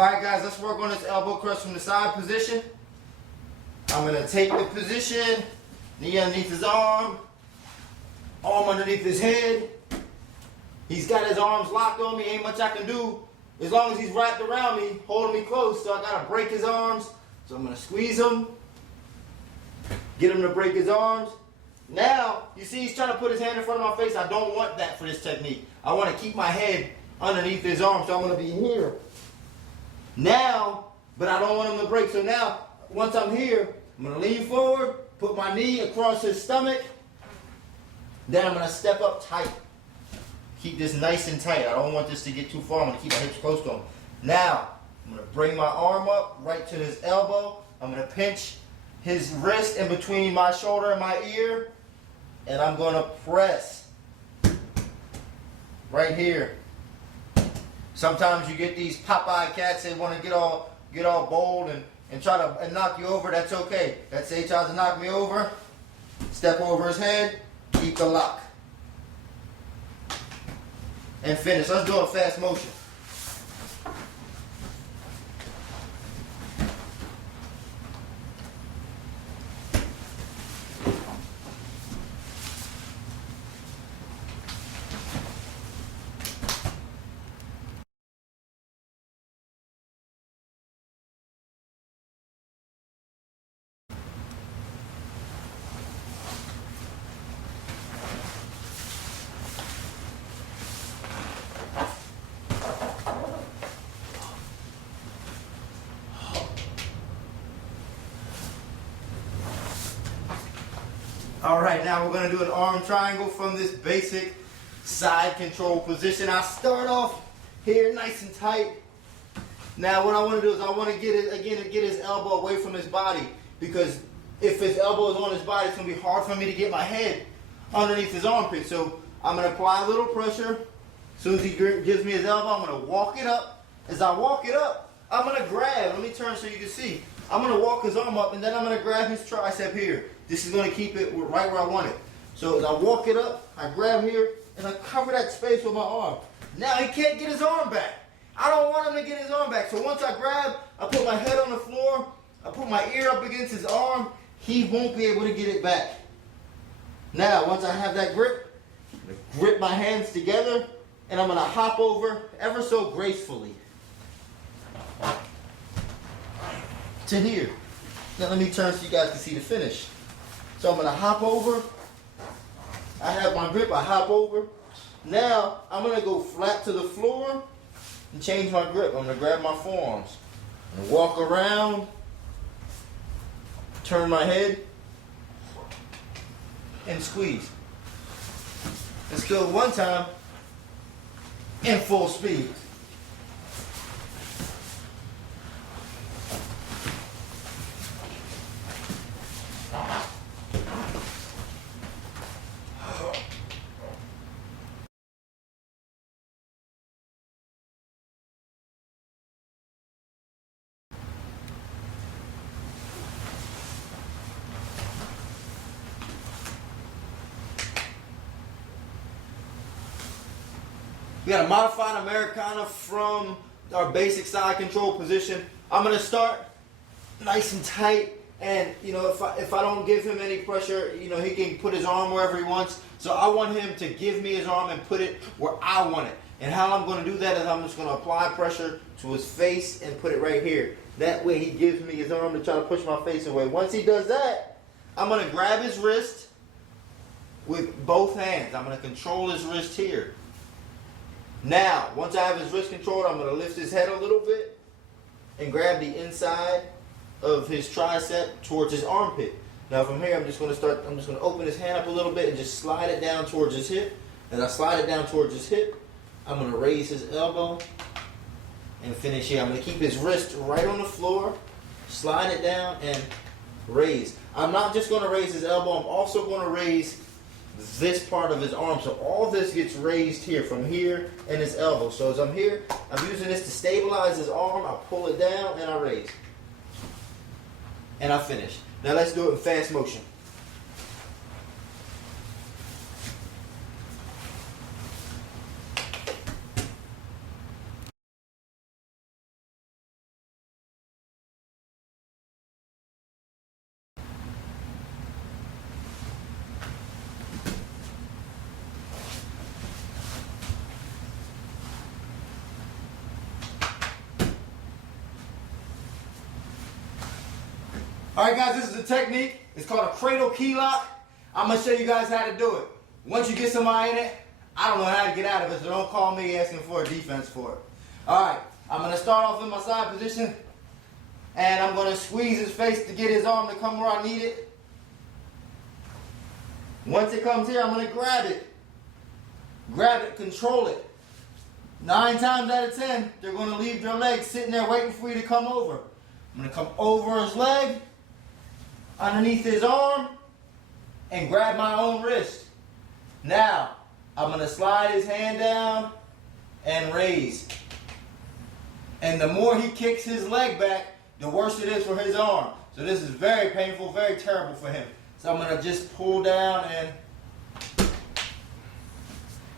Alright guys, let's work on this elbow crush from the side position. I'm going to take the position, knee underneath his arm underneath his head. He's got his arms locked on me, ain't much I can do. As long as he's wrapped around me, holding me close, so I got to break his arms. So I'm going to squeeze him, get him to break his arms. Now, you see he's trying to put his hand in front of my face. I don't want that for this technique. I want to keep my head underneath his arm, so I'm going to be here. Now, but I don't want him to break. So now, once I'm here, I'm going to lean forward, put my knee across his stomach. Then I'm going to step up tight. Keep this nice and tight. I don't want this to get too far. I'm going to keep my hips close to him. Now, I'm going to bring my arm up right to his elbow. I'm going to pinch his wrist in between my shoulder and my ear. And I'm going to press right here. Sometimes you get these Popeye cats, they want to get all bold and try to knock you over. That's okay. That's he tries to knock me over. Step over his head, keep the lock. And finish. Let's do a fast motion. Alright, now we're going to do an arm triangle from this basic side control position. I start off here nice and tight. Now what I want to do is I want to get his elbow away from his body, because if his elbow is on his body, it's going to be hard for me to get my head underneath his armpit. So I'm going to apply a little pressure. As soon as he gives me his elbow, I'm going to walk it up. As I walk it up, I'm going to grab. Let me turn so you can see. I'm going to walk his arm up, and then I'm going to grab his tricep here. This is going to keep it right where I want it. So as I walk it up, I grab here, and I cover that space with my arm. Now he can't get his arm back. I don't want him to get his arm back. So once I grab, I put my head on the floor, I put my ear up against his arm, he won't be able to get it back. Now, once I have that grip, I'm going to grip my hands together, and I'm going to hop over ever so gracefully to here. Now let me turn so you guys can see the finish. So I'm going to hop over. I have my grip, I hop over. Now I'm going to go flat to the floor and change my grip. I'm going to grab my forearms and walk around, turn my head, and squeeze. Let's do it one time in full speed. We got a modified Americana from our basic side control position. I'm going to start nice and tight, and if I don't give him any pressure, he can put his arm wherever he wants. So I want him to give me his arm and put it where I want it. And how I'm going to do that is I'm just going to apply pressure to his face and put it right here. That way he gives me his arm to try to push my face away. Once he does that, I'm going to grab his wrist with both hands. I'm going to control his wrist here. Now, once I have his wrist controlled, I'm going to lift his head a little bit and grab the inside of his tricep towards his armpit. Now from here, I'm just going to open his hand up a little bit and just slide it down towards his hip. As I slide it down towards his hip, I'm going to raise his elbow and finish here. I'm going to keep his wrist right on the floor, slide it down, and raise. I'm not just going to raise his elbow, I'm also going to raise this part of his arm. So all this gets raised here, from here and his elbow. So as I'm here, I'm using this to stabilize his arm. I pull it down and I raise. And I finish. Now let's do it in fast motion. All right, guys, this is the technique. It's called a cradle key lock. I'm going to show you guys how to do it. Once you get somebody in it, I don't know how to get out of it, so don't call me asking for a defense for it. All right, I'm going to start off in my side position, and I'm going to squeeze his face to get his arm to come where I need it. Once it comes here, I'm going to grab it. Grab it, control it. 9 times out of 10, they're going to leave their legs sitting there waiting for you to come over. I'm going to come over his leg, underneath his arm, and grab my own wrist. Now, I'm going to slide his hand down and raise. And the more he kicks his leg back, the worse it is for his arm. So this is very painful, very terrible for him. So I'm going to just pull down and...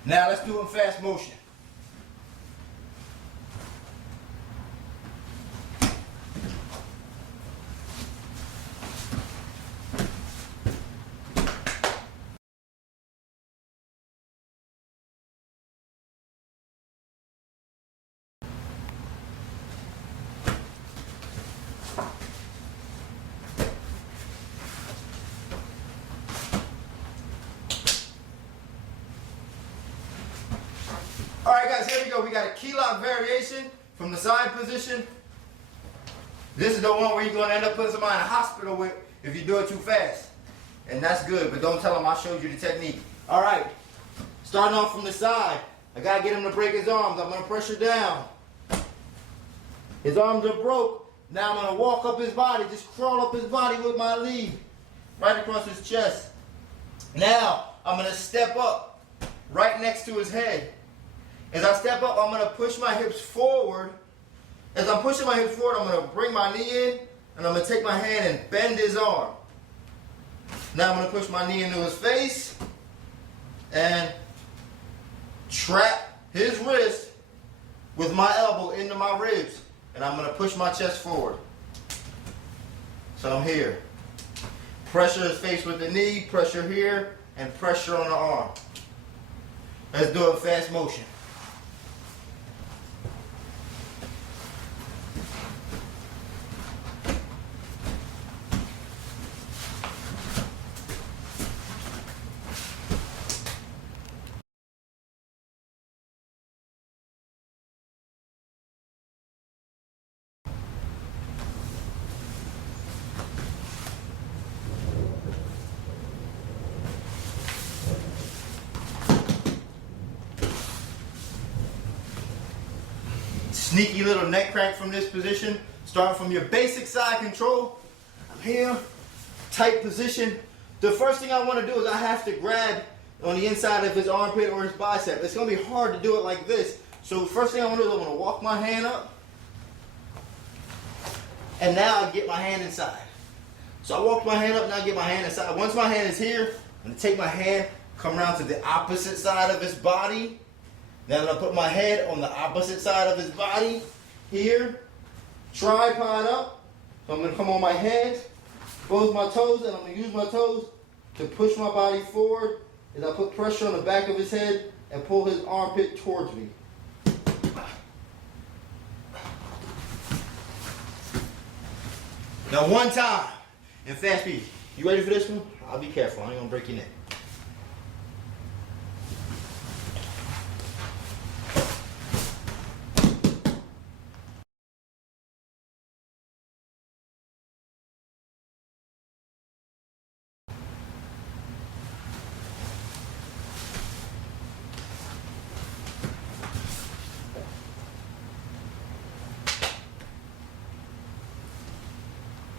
Now let's do it in fast motion. Alright guys, here we go. We got a key lock variation from the side position. This is the one where you're going to end up putting somebody in a hospital with if you do it too fast. And that's good, but don't tell them I showed you the technique. Alright, starting off from the side. I got to get him to break his arms. I'm going to pressure down. His arms are broke. Now I'm going to walk up his body, just crawl up his body with my lead, right across his chest. Now I'm going to step up right next to his head. As I step up, I'm going to push my hips forward. As I'm pushing my hips forward, I'm going to bring my knee in, and I'm going to take my hand and bend his arm. Now I'm going to push my knee into his face and trap his wrist with my elbow into my ribs. And I'm going to push my chest forward. So I'm here. Pressure his face with the knee, pressure here, and pressure on the arm. Let's do it in fast motion. Sneaky little neck crank from this position. Starting from your basic side control. I'm here, tight position. The first thing I want to do is I have to grab on the inside of his armpit or his bicep. It's going to be hard to do it like this. So the first thing I want to do is I'm going to walk my hand up. And now I get my hand inside. So I walk my hand up, now I get my hand inside. Once my hand is here, I'm going to take my hand, come around to the opposite side of his body. Then I'm going to put my head on the opposite side of his body, here, tripod up. So I'm going to come on my head, close my toes, and I'm going to use my toes to push my body forward as I put pressure on the back of his head and pull his armpit towards me. Now one time, in fast speed. You ready for this one? I'll be careful, I ain't going to break your neck.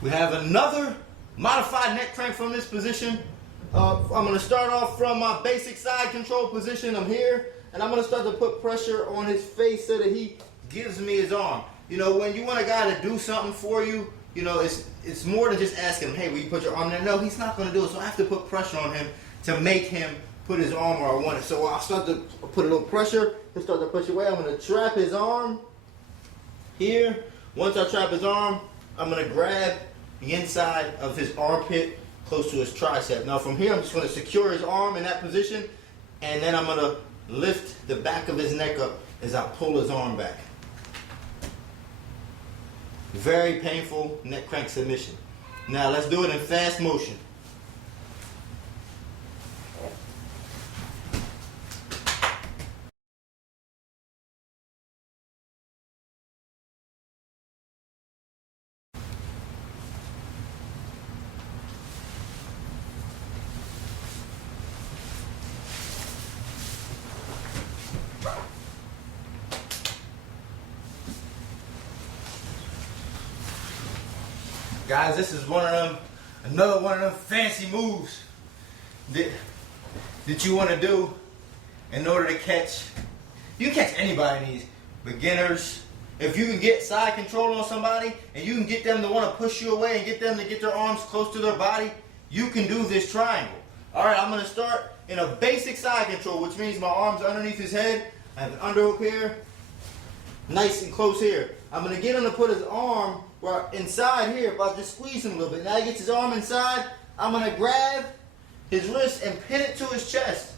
We have another modified neck crank from this position. I'm going to start off from my basic side control position. I'm here, and I'm going to start to put pressure on his face so that he gives me his arm. You know, when you want a guy to do something for you, you know, it's more than just asking him, hey, will you put your arm there? No, he's not going to do it, so I have to put pressure on him to make him put his arm where I want it. So I'll start to put a little pressure. He'll start to push away. I'm going to trap his arm here. Once I trap his arm, I'm going to grab the inside of his armpit close to his tricep. Now from here, I'm just going to secure his arm in that position, and then I'm going to lift the back of his neck up as I pull his arm back. Very painful neck crank submission. Now let's do it in fast motion. Guys, this is another one of them fancy moves that you want to do in order to catch. You can catch anybody in these. Beginners. If you can get side control on somebody and you can get them to want to push you away and get them to get their arms close to their body, you can do this triangle. Alright, I'm going to start in a basic side control, which means my arms are underneath his head. I have an underhook here. Nice and close here. I'm going to get him to put his arm inside here by just squeezing him a little bit. Now he gets his arm inside. I'm going to grab his wrist and pin it to his chest.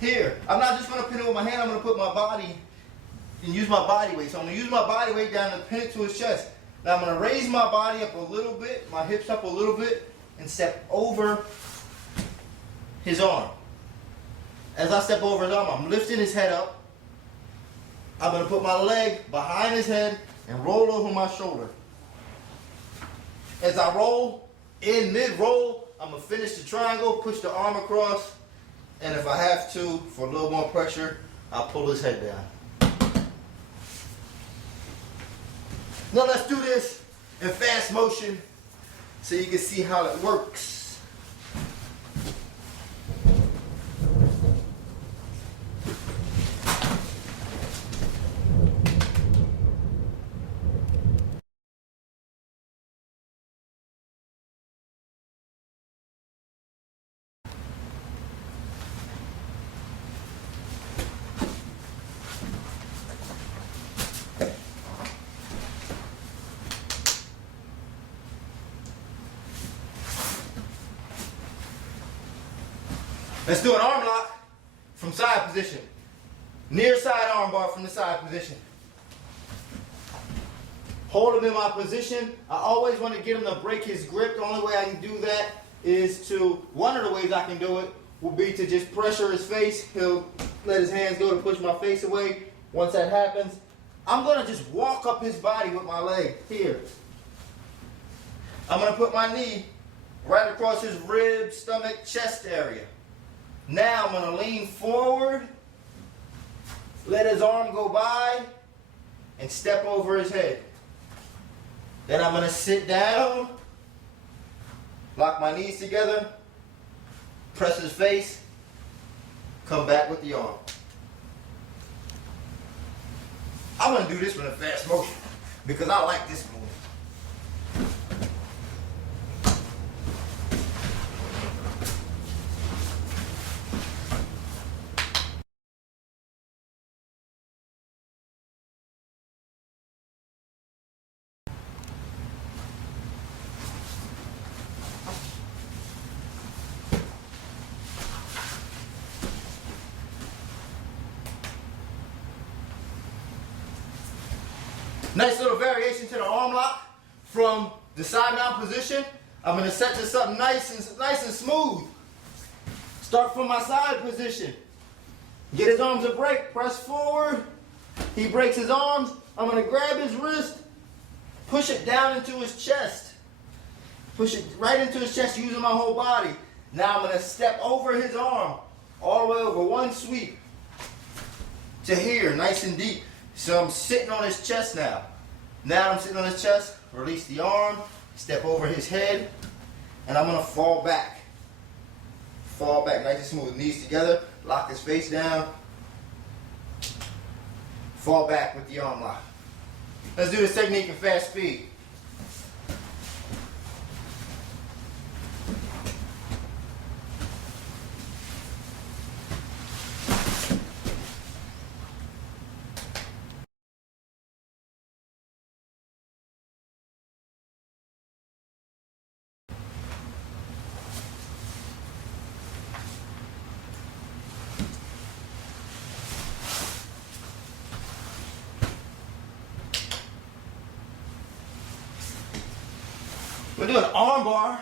Here. I'm not just going to pin it with my hand. I'm going to put my body and use my body weight. So I'm going to use my body weight down and pin it to his chest. Now I'm going to raise my body up a little bit, my hips up a little bit, and step over his arm. As I step over his arm, I'm lifting his head up. I'm going to put my leg behind his head and roll over my shoulder. As I roll, in mid-roll, I'm going to finish the triangle, push the arm across, and if I have to, for a little more pressure, I'll pull his head down. Now let's do this in fast motion so you can see how it works. Let's do an arm lock from side position. Near side arm bar from the side position. Hold him in my position. I always want to get him to break his grip. The only way I can do that is one of the ways I can do it will be to just pressure his face. He'll let his hands go to push my face away. Once that happens, I'm going to just walk up his body with my leg here. I'm going to put my knee right across his rib, stomach, chest area. Now I'm going to lean forward, let his arm go by, and step over his head. Then I'm going to sit down, lock my knees together, press his face, come back with the arm. I'm going to do this one in fast motion because I like this move. Nice little variation to the arm lock from the side mount position. I'm going to set this up nice and smooth. Start from my side position. Get his arms a break. Press forward. He breaks his arms. I'm going to grab his wrist. Push it down into his chest. Push it right into his chest using my whole body. Now I'm going to step over his arm. All the way over. One sweep. To here. Nice and deep. So I'm sitting on his chest now. Now I'm sitting on his chest, release the arm, step over his head, and I'm going to fall back. Fall back nice and smooth. Knees together, lock his face down. Fall back with the arm lock. Let's do this technique in fast speed. We're doing an arm bar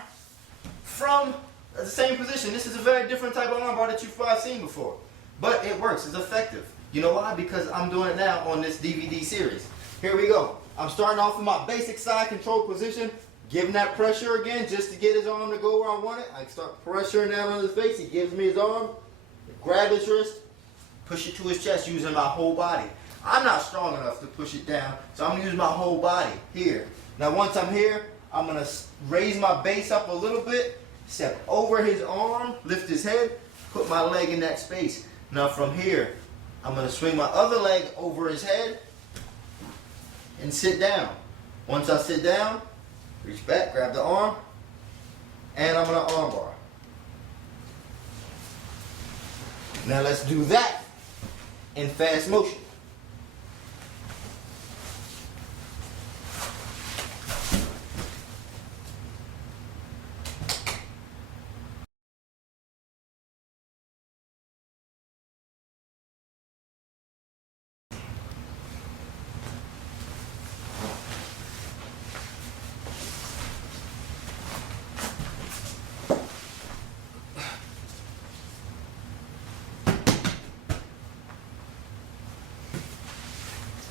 from the same position. This is a very different type of arm bar that you've probably seen before. But it works, it's effective. You know why? Because I'm doing it now on this DVD series. Here we go. I'm starting off with my basic side control position, giving that pressure again just to get his arm to go where I want it. I start pressuring down on his face. He gives me his arm, grab his wrist, push it to his chest using my whole body. I'm not strong enough to push it down, so I'm going to use my whole body here. Now once I'm here, I'm going to raise my base up a little bit, step over his arm, lift his head, put my leg in that space. Now from here, I'm going to swing my other leg over his head and sit down. Once I sit down, reach back, grab the arm, and I'm going to arm bar. Now let's do that in fast motion.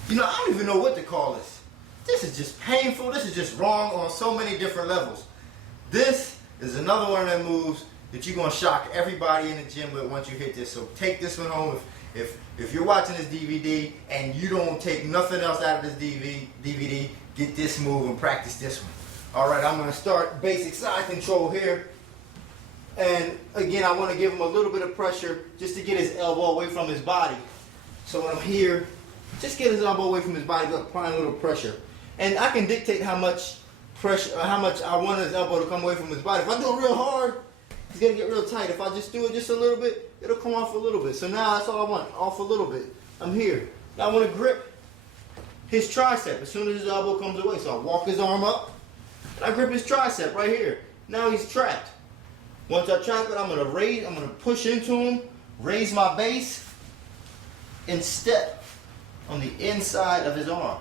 You know, I don't even know what to call this. This is just painful. This is just wrong on so many different levels. This is another one of them moves that you're going to shock everybody in the gym with once you hit this. So take this one home. If you're watching this DVD and you don't take nothing else out of this DVD, get this move and practice this one. All right, I'm going to start basic side control here. And again, I want to give him a little bit of pressure just to get his elbow away from his body. So when I'm here, just get his elbow away from his body, applying a little pressure. And I can dictate how much pressure, how much I want his elbow to come away from his body. If I do it real hard, it's going to get real tight. If I just do it just a little bit, it'll come off a little bit. So now that's all I want, off a little bit. I'm here. Now I want to grip his tricep as soon as his elbow comes away. So I walk his arm up, and I grip his tricep right here. Now he's trapped. Once I trap it, I'm going to push into him, raise my base, and step on the inside of his arm.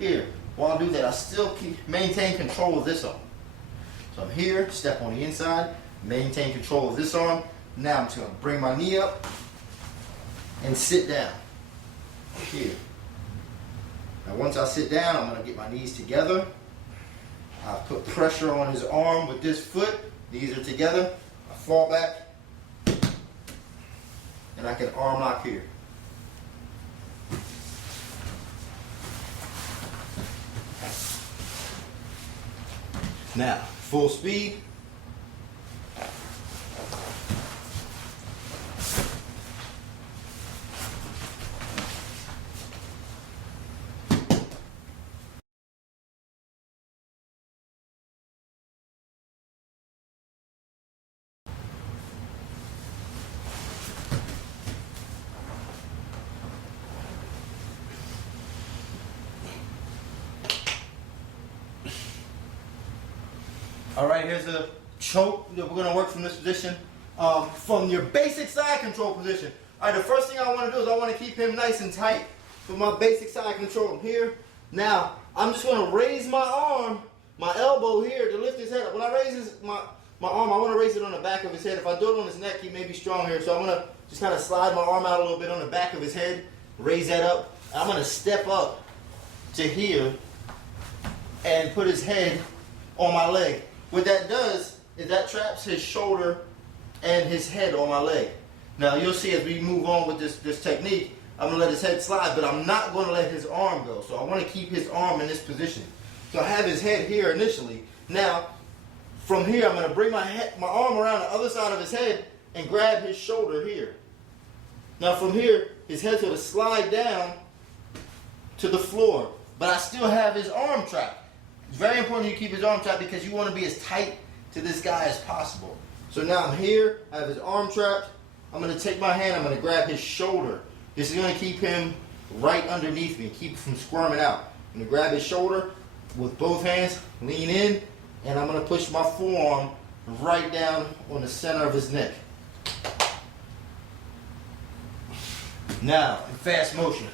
Here, while I do that, I still maintain control of this arm. So I'm here, step on the inside, maintain control of this arm. Now I'm just going to bring my knee up and sit down. Here. Now once I sit down, I'm going to get my knees together. I put pressure on his arm with this foot. Knees are together. I fall back. And I can arm lock here. Now, full speed. All right, here's a choke that we're going to work from this position, from your basic side control position. All right, the first thing I want to do is I want to keep him nice and tight with my basic side control here. Now, I'm just going to raise my arm, my elbow here to lift his head up. When I raise my arm, I want to raise it on the back of his head. If I do it on his neck, he may be strong here. So I'm going to just kind of slide my arm out a little bit on the back of his head, raise that up. I'm going to step up to here and put his head on my leg. What that does is that traps his shoulder and his head on my leg. Now you'll see as we move on with this technique, I'm going to let his head slide, but I'm not going to let his arm go. So I want to keep his arm in this position. So I have his head here initially. Now, from here, I'm going to bring my arm around the other side of his head and grab his shoulder here. Now from here, his head's going to slide down to the floor, but I still have his arm trapped. It's very important you keep his arm trapped because you want to be as tight to this guy as possible. So now I'm here, I have his arm trapped. I'm going to take my hand, I'm going to grab his shoulder. This is going to keep him right underneath me, keep him from squirming out. I'm going to grab his shoulder with both hands, lean in, and I'm going to push my forearm right down on the center of his neck. Now, in fast motion.